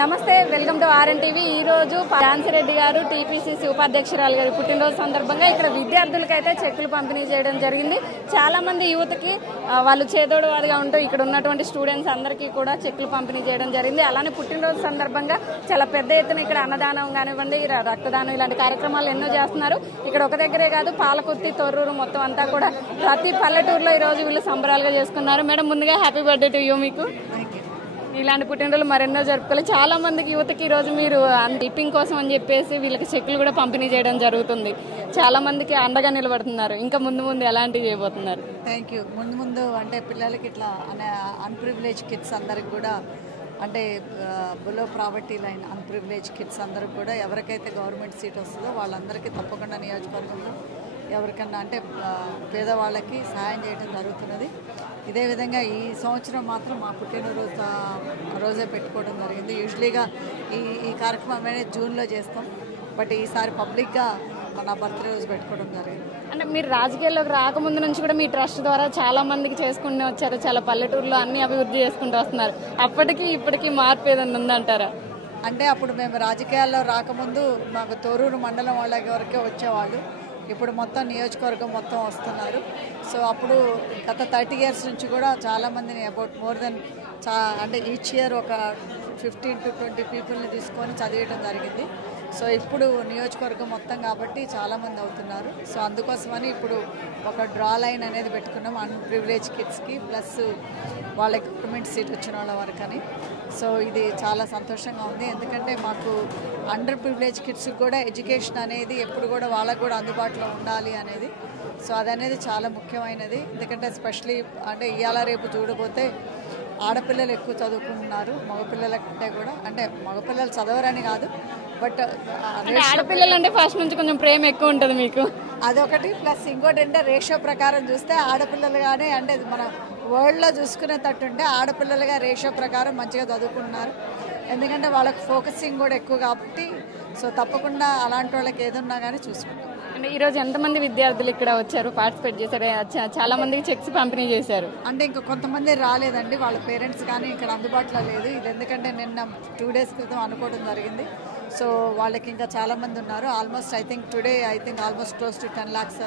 నమస్తే, welcome to RN TV. ఈ రోజు ఝాన్సీ రెడ్డి గారు టీపీసీసీ ఉపాధ్యక్షురాలు గారి పుట్టినరోజు సందర్భంగా ఇక్కడ విద్యార్థులకైతే చెక్కులు పంపిణీ చేయడం జరిగింది. చాలా మంది యువతకి వాళ్ళు చేదోడు వాదిగా ఉంటూ ఇక్కడ ఉన్నటువంటి స్టూడెంట్స్ అందరికీ కూడా చెక్కులు పంపిణీ చేయడం జరిగింది. అలానే పుట్టినరోజు సందర్భంగా చాలా పెద్ద ఎత్తున ఇక్కడ అన్నదానం కానివ్వండి, రక్తదానం ఇలాంటి కార్యక్రమాలు ఎన్నో చేస్తున్నారు. ఇక్కడ ఒక దగ్గరే కాదు, పాలకుర్తి, తొర్రూరు మొత్తం అంతా కూడా ప్రతి పల్లెటూరులో ఈ రోజు వీళ్ళు సంబరాలుగా చేసుకున్నారు. మేడం, ముందుగా హ్యాపీ బర్త్డే టు యూ. మీకు ఇలాంటి పుట్టినరోజులు మరెన్నో జరుపుకోవాలి. చాలా మందికి యువతకి ఈ రోజు మీరు టిప్పింగ్ కోసం అని చెప్పేసి వీళ్ళకి చెక్కులు కూడా పంపిణీ చేయడం జరుగుతుంది. చాలా మందికి అండగా నిలబడుతున్నారు. ఇంకా ముందు ముందు ఎలాంటివి చేయబోతున్నారు? Thank you. ముందు అంటే పిల్లలకి ఇట్లా అన్ప్రివిలేజ్ కిడ్స్ అందరికి కూడా, అంటే below poverty line unprivileged kids అందరికి కూడా ఎవరికైతే గవర్నమెంట్ సీట్ వస్తుందో వాళ్ళందరికీ తప్పకుండా నియోజకవర్గంలో ఎవరికన్నా అంటే పేదవాళ్ళకి సహాయం చేయడం జరుగుతున్నది. ఇదే విధంగా ఈ సంవత్సరం మాత్రం మా పుట్టినరోజు రోజే పెట్టుకోవడం జరిగింది. యూజువలీగా ఈ కార్యక్రమం అనేది జూన్లో చేస్తాం, బట్ ఈసారి పబ్లిక్గా నా బర్త్డే రోజు పెట్టుకోవడం జరిగింది. అంటే మీరు రాజకీయాల్లోకి రాకముందు నుంచి కూడా మీ ట్రస్ట్ ద్వారా చాలా మందికి చేసుకుంటూ వచ్చారు. చాలా పల్లెటూరులో అన్ని అభివృద్ధి చేసుకుంటూ వస్తున్నారు. అప్పటికి ఇప్పటికీ మార్పు ఏదైనా ఉందంటారా? అంటే అప్పుడు మేము రాజకీయాల్లో రాకముందు మాకు తొర్రూరు మండలం వాళ్ళకి వరకే వచ్చేవాళ్ళు. ఇప్పుడు మొత్తం నియోజకవర్గం మొత్తం వస్తున్నారు. సో అప్పుడు గత 30 years నుంచి కూడా చాలామందిని అబౌట్ మోర్ దెన్ అంటే ఈచ్ ఇయర్ ఒక 15 to 20 పీపుల్ని తీసుకొని చదివేయడం జరిగింది. సో ఇప్పుడు నియోజకవర్గం మొత్తం కాబట్టి చాలామంది అవుతున్నారు. సో అందుకోసమని ఇప్పుడు ఒక డ్రా లైన్ అనేది పెట్టుకున్నాం అన్ప్రివిలేజ్ కిడ్స్కి, ప్లస్ వాళ్ళకి గవర్నమెంట్ సీట్ వచ్చిన వాళ్ళ వరకు అని. సో ఇది చాలా సంతోషంగా ఉంది, ఎందుకంటే మాకు అండర్ ప్రివిలేజ్ కిడ్స్కి కూడా ఎడ్యుకేషన్ అనేది ఎప్పుడు కూడా వాళ్ళకు కూడా అందుబాటులో ఉండాలి అనేది. సో అదనేది చాలా ముఖ్యమైనది, ఎందుకంటే ఎస్పెషలీ అంటే ఇవాళ రేపు చూడబోతే ఆడపిల్లలు ఎక్కువ చదువుకుంటున్నారు మగపిల్లల కంటే కూడా. అంటే మగపిల్లలు చదవరని కాదు, బట్ ఆడపిల్లలు అంటే ఫస్ట్ నుంచి కొంచెం ప్రేమ ఎక్కువ ఉంటుంది మీకు, అదొకటి. ప్లస్ ఇంకోటి అంటే రేషియో ప్రకారం చూస్తే ఆడపిల్లలుగానే అంటే మన వరల్డ్లో చూసుకునేటట్టుంటే ఆడపిల్లలుగా రేషియో ప్రకారం మంచిగా చదువుకుంటున్నారు, ఎందుకంటే వాళ్ళకి ఫోకసింగ్ కూడా ఎక్కువ కాబట్టి. సో తప్పకుండా అలాంటి వాళ్ళకి ఏదున్నా కానీ చూసుకుంటాం. అంటే ఈరోజు ఎంతమంది విద్యార్థులు ఇక్కడ వచ్చారు, పార్టిసిపేట్ చేశారు? చాలా మందికి చెక్స్ పంపిణీ చేశారు. అంటే ఇంకా కొంతమంది రాలేదండి, వాళ్ళ పేరెంట్స్ కానీ ఇక్కడ అందుబాటులో లేదు. ఇది ఎందుకంటే నిన్న 2 days క్రితం అనుకోవడం జరిగింది. సో వాళ్ళకి ఇంకా చాలామంది ఉన్నారు. Almost I think today almost close to 10 lakhs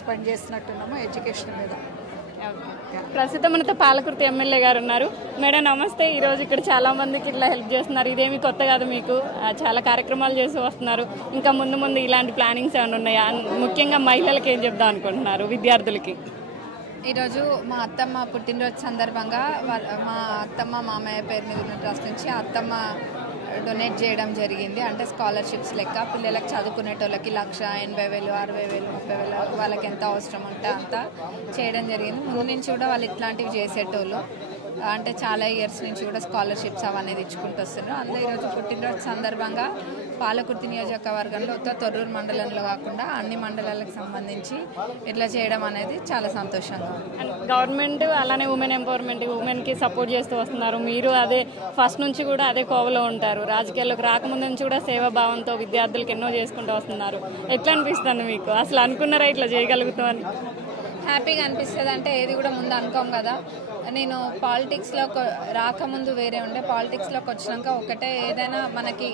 spend చేస్తున్నట్టున్నాము ఎడ్యుకేషన్ మీద. ప్రస్తుతం మనతో పాలకుర్తి ఎమ్మెల్యే గారు ఉన్నారు. మేడం నమస్తే. ఈరోజు ఇక్కడ చాలా మందికి ఇట్లా హెల్ప్ చేస్తున్నారు, ఇదేమి కొత్త కాదు మీకు, చాలా కార్యక్రమాలు చేసి వస్తున్నారు. ఇంకా ముందు ముందు ఇలాంటి ప్లానింగ్స్ ఏమైనా ఉన్నాయా? ముఖ్యంగా మహిళలకు ఏం చెప్దాం అనుకుంటున్నారు, విద్యార్థులకి? ఈరోజు మా అత్తమ్మ పుట్టినరోజు సందర్భంగా మా అత్తమ్మ మామయ్య పేరు మీద ఉన్న ట్రస్ట్ నుంచి అత్తమ్మ డొనేట్ చేయడం జరిగింది. అంటే స్కాలర్షిప్స్ లెక్క పిల్లలకు చదువుకునేటోళ్ళకి 1,80,000, 60,000, 30,000 వాళ్ళకి ఎంత అవసరం ఉంటే అంత చేయడం జరిగింది. ముందు నుంచి కూడా వాళ్ళు ఇట్లాంటివి చేసేటోళ్ళు, అంటే చాలా ఇయర్స్ నుంచి కూడా స్కాలర్షిప్స్ అవన్నీ తెచ్చుకుంటూ వస్తున్నారు. అందులో ఈరోజు పుట్టినరోజు సందర్భంగా పాలకుర్తి నియోజకవర్గంలో తొర్రూరు మండలంలో కాకుండా అన్ని మండలాలకు సంబంధించి ఇట్లా చేయడం అనేది చాలా సంతోషంగా ఉంది. గవర్నమెంట్ అలానే ఉమెన్ ఎంపవర్మెంట్, ఉమెన్కి సపోర్ట్ చేస్తూ వస్తున్నారు. మీరు అదే ఫస్ట్ నుంచి కూడా అదే కోవలో ఉంటారు. రాజకీయాల్లోకి రాకముందు నుంచి కూడా సేవాభావంతో విద్యార్థులకు ఎన్నో చేసుకుంటూ వస్తున్నారు. ఎట్లా అనిపిస్తుంది మీకు? అసలు అనుకున్నారా ఇట్లా చేయగలుగుతామని? హ్యాపీగా అనిపిస్తుంది. అంటే ఏది కూడా ముందు అనుకోం కదా. నేను పాలిటిక్స్లో రాకముందు వేరే ఉండే, పాలిటిక్స్లోకి వచ్చినాక ఒకటే, ఏదైనా మనకి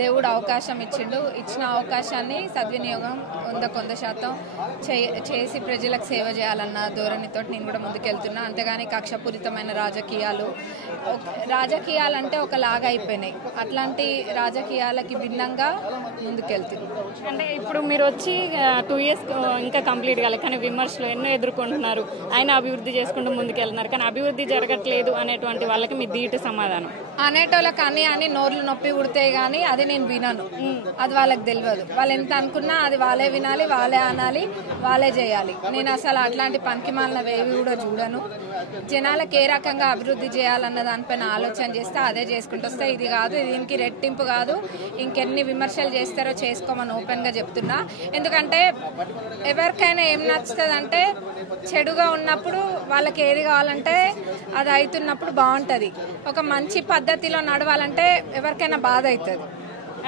దేవుడు అవకాశం ఇచ్చిన అవకాశాన్ని సద్వినియోగం 100% చేసి ప్రజలకు సేవ చేయాలన్న ధోరణితో నేను కూడా ముందుకెళ్తున్నా. అంతేగాని కక్షపూరితమైన రాజకీయాలంటే ఒకలాగా అయిపోయినాయి, అట్లాంటి రాజకీయాలకి భిన్నంగా ముందుకెళ్తున్నాను. అంటే ఇప్పుడు మీరు వచ్చి 2 years ఇంకా కంప్లీట్ కాలేదు, కానీ విమర్శలు ఎన్నో ఎదుర్కొంటున్నారు. ఆయన అభివృద్ధి చేసుకుంటూ ముందుకెళ్తున్నారు, కానీ అభివృద్ధి జరగట్లేదు అనేటువంటి వాళ్ళకి మీ ధీటు సమాధానం? అనేటోళ్ళకి అని నోర్లు నొప్పి ఉడితే గానీ అది నేను వినను, అది వాళ్ళకి తెలియదు. వాళ్ళు ఎంత అనుకున్నా అది వాళ్ళే వినాలి, వాళ్ళే అనాలి, వాళ్ళే చేయాలి. నేను అసలు అట్లాంటి పనికిమాలినవి ఏవి కూడా చూడను. జనాలకు ఏ రకంగా అభివృద్ధి చేయాలన్న దానిపైన ఆలోచన చేస్తే అదే చేసుకుంటూ వస్తే, ఇది కాదు, దీనికి రెట్టింపు కాదు, ఇంకెన్ని విమర్శలు చేస్తారో చేసుకోమని ఓపెన్గా చెప్తున్నా. ఎందుకంటే ఎవరికైనా ఏం నచ్చుతుంది అంటే, చెడుగా ఉన్నప్పుడు వాళ్ళకి ఏది కావాలంటే అది అవుతున్నప్పుడు బాగుంటుంది. ఒక మంచి పద్ధతిలో నడవాలంటే ఎవరికైనా బాధ అవుతుంది.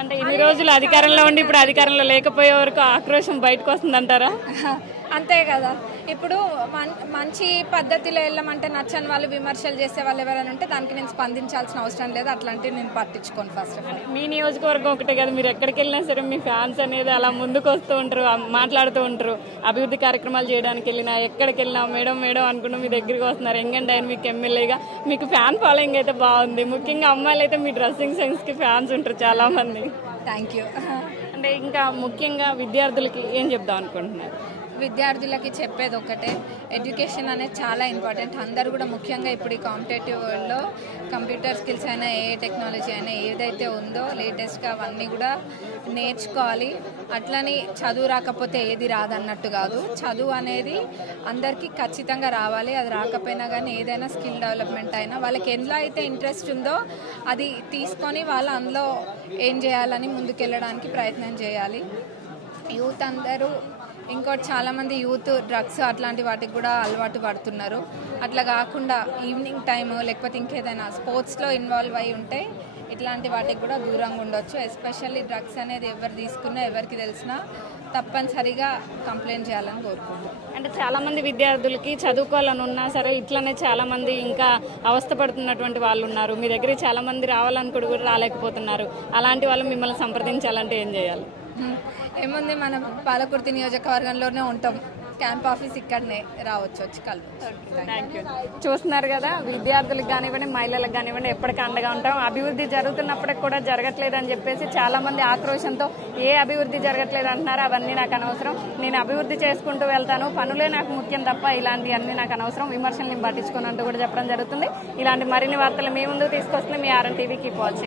అంటే ఇన్ని రోజులు అధికారంలో ఉండి ఇప్పుడు అధికారంలో లేకపోయే వరకు ఆక్రోశం బయటకు వస్తుందంటారా? అంతే కదా. ఇప్పుడు మంచి పద్ధతిలో వెళ్ళమంటే నచ్చని వాళ్ళు విమర్శలు చేసే వాళ్ళు ఎవరైనా ఉంటే దానికి నేను స్పందించాల్సిన అవసరం లేదు. అట్లాంటివి నేను పట్టించుకోను. ఫస్ట్ ఆఫ్ ఆల్ మీ నియోజకవర్గం ఒకటే కదా, మీరు ఎక్కడికి వెళ్ళినా సరే మీ ఫ్యాన్స్ అనేది అలా ముందుకు వస్తూ ఉంటారు, మాట్లాడుతూ ఉంటారు. అభివృద్ధి కార్యక్రమాలు చేయడానికి వెళ్ళినా ఎక్కడికి వెళ్ళినా మేడం మేడం అనుకుంటూ మీ దగ్గరికి వస్తున్నారు. యంగ్ అండ్ డైనమిక్ ఎమ్మెల్యేగా మీకు ఫ్యాన్ ఫాలోయింగ్ అయితే బాగుంది. ముఖ్యంగా అమ్మాయిలు అయితే మీ డ్రెస్సింగ్ సెన్స్కి ఫ్యాన్స్ ఉంటారు చాలా మంది. Thank you. అంటే ఇంకా ముఖ్యంగా విద్యార్థులకి ఏం చెప్దాం అనుకుంటున్నారు? విద్యార్థులకి చెప్పేది ఒకటే, ఎడ్యుకేషన్ అనేది చాలా ఇంపార్టెంట్. అందరూ కూడా ముఖ్యంగా ఇప్పుడు ఈ కాంపిటేటివ్ వరల్డ్లో కంప్యూటర్ స్కిల్స్ అయినా ఏ టెక్నాలజీ అయినా ఏదైతే ఉందో లేటెస్ట్గా అవన్నీ కూడా నేర్చుకోవాలి. అట్లని చదువు రాకపోతే ఏది రాదన్నట్టు కాదు, చదువు అనేది అందరికీ ఖచ్చితంగా రావాలి. అది రాకపోయినా కానీ ఏదైనా స్కిల్ డెవలప్మెంట్ అయినా వాళ్ళకి ఎలా అయితే ఇంట్రెస్ట్ ఉందో అది తీసుకొని వాళ్ళు అందులో ఏం చేయాలని ముందుకెళ్ళడానికి ప్రయత్నం చేయాలి. యూత్ అందరూ ఇంకోటి చాలామంది యూత్ డ్రగ్స్ అట్లాంటి వాటికి కూడా అలవాటు పడుతున్నారు. అట్లా కాకుండా ఈవినింగ్ టైము లేకపోతే ఇంకేదైనా స్పోర్ట్స్లో ఇన్వాల్వ్ అయి ఉంటే ఇట్లాంటి వాటికి కూడా దూరంగా ఉండొచ్చు. ఎస్పెషల్లీ డ్రగ్స్ అనేది ఎవరు తీసుకున్నా ఎవరికి తెలిసినా తప్పనిసరిగా కంప్లైంట్ చేయాలని కోరుకుంటున్నాను. అంటే చాలామంది విద్యార్థులకి చదువుకోవాలని ఉన్నా సరే ఇట్లనే చాలామంది ఇంకా అవస్థపడుతున్నటువంటి వాళ్ళు ఉన్నారు. మీ దగ్గర చాలామంది రావాలనుకుని కూడా రాలేకపోతున్నారు. అలాంటి వాళ్ళు మిమ్మల్ని సంప్రదించాలంటే ఏం చేయాలి? ఏముంది, మనం పాలకుర్తి నియోజకవర్గంలోనే ఉంటాం. క్యాంప్ ఆఫీస్ ఇక్కడనే రావచ్చు, వచ్చి కలవచ్చు. Thank you. చూస్తున్నారు కదా, విద్యార్థులకు కానివ్వండి మహిళలకు కానివ్వండి ఎప్పటికీ అండగా ఉంటాం. అభివృద్ధి జరుగుతున్నప్పటికి కూడా జరగట్లేదు అని చెప్పేసి చాలా మంది ఆక్రోశంతో ఏ అభివృద్ధి జరగట్లేదు అంటున్నారు. అవన్నీ నాకు అనవసరం, నేను అభివృద్ధి చేసుకుంటూ వెళ్తాను, పనులే నాకు ముఖ్యం తప్ప ఇలాంటివన్నీ నాకు అనవసరం, విమర్శలు నేను పట్టించుకోనంటూ కూడా చెప్పడం జరుగుతుంది. ఇలాంటి మరిన్ని వార్తలు మీ ముందుకు తీసుకొస్తుంది మీ RN TV. Keep watching.